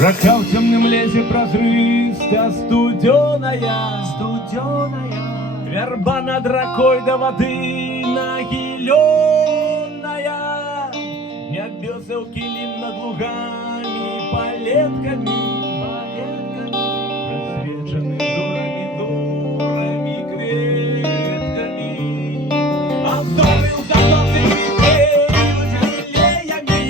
Рака в темном лесе прозрыста, студеная, верба над рекой до воды нахиленная, нет бесел килим над лугами, палетками, рассвечены дурами, кветками, обзоры утонутые лилиями,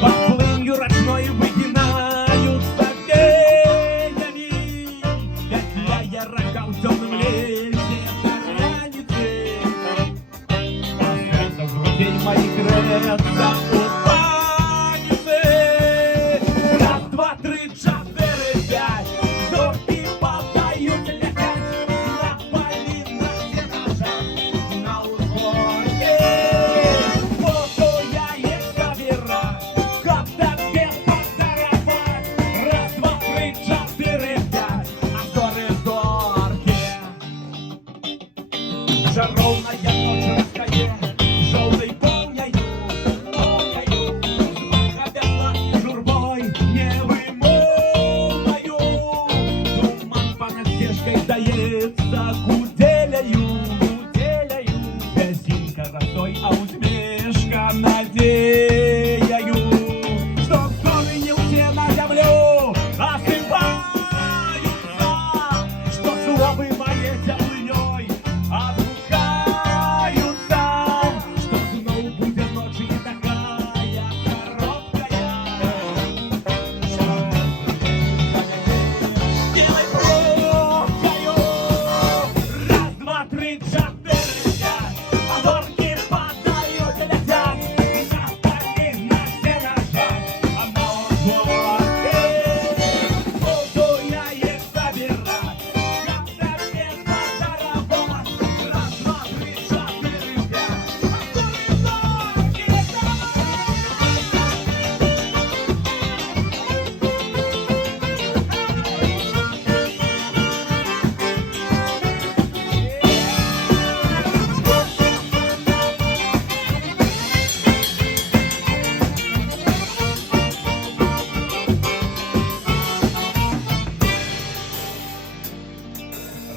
подплынью речной вытянаются пенями, петляя рака в темном лесе границы, посредством грудей моих греться у паницы. Раз, два, три, четыре, пять, зорки подают летать на поли, на сенажах, на узгорке. Буду я их собирать, когда без поздоровать. Раз, два, три, четыре, пять, а зоры зорки. Жаровная ночь раскае, желтой полняю, обязла и журбой невымолвною. Туман понад стежкой дается куделяю, песенка росой, а усмешка надеяю, что горы не все на землю осыпаются, что суровы мои теплыней опускаются, что снова будет ночь не такая короткая, что делай пробкою. Раз, два, три, четыре, пять, а зорки падают, летят на поли, на сенажах, а на узгорке. Буду я их собирать, когда без поздоровать. Раз, два, три, четыре, пять, а зоры зорки летят.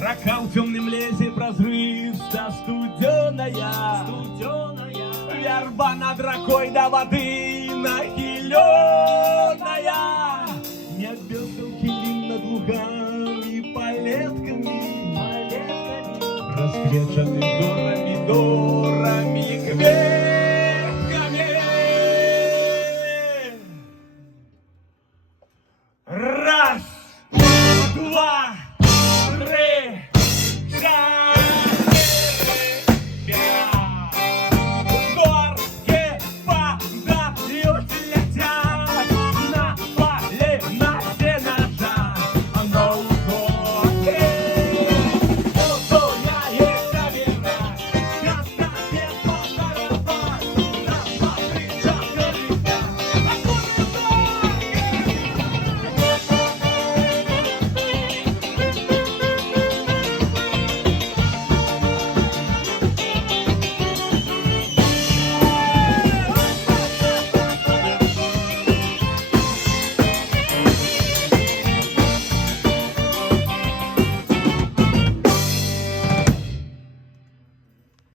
Рака в темном лесе прозрыста, студеная, верба над рекой до воды нахиленная, нет бесел килим над лугами, палетками, раскреченный взор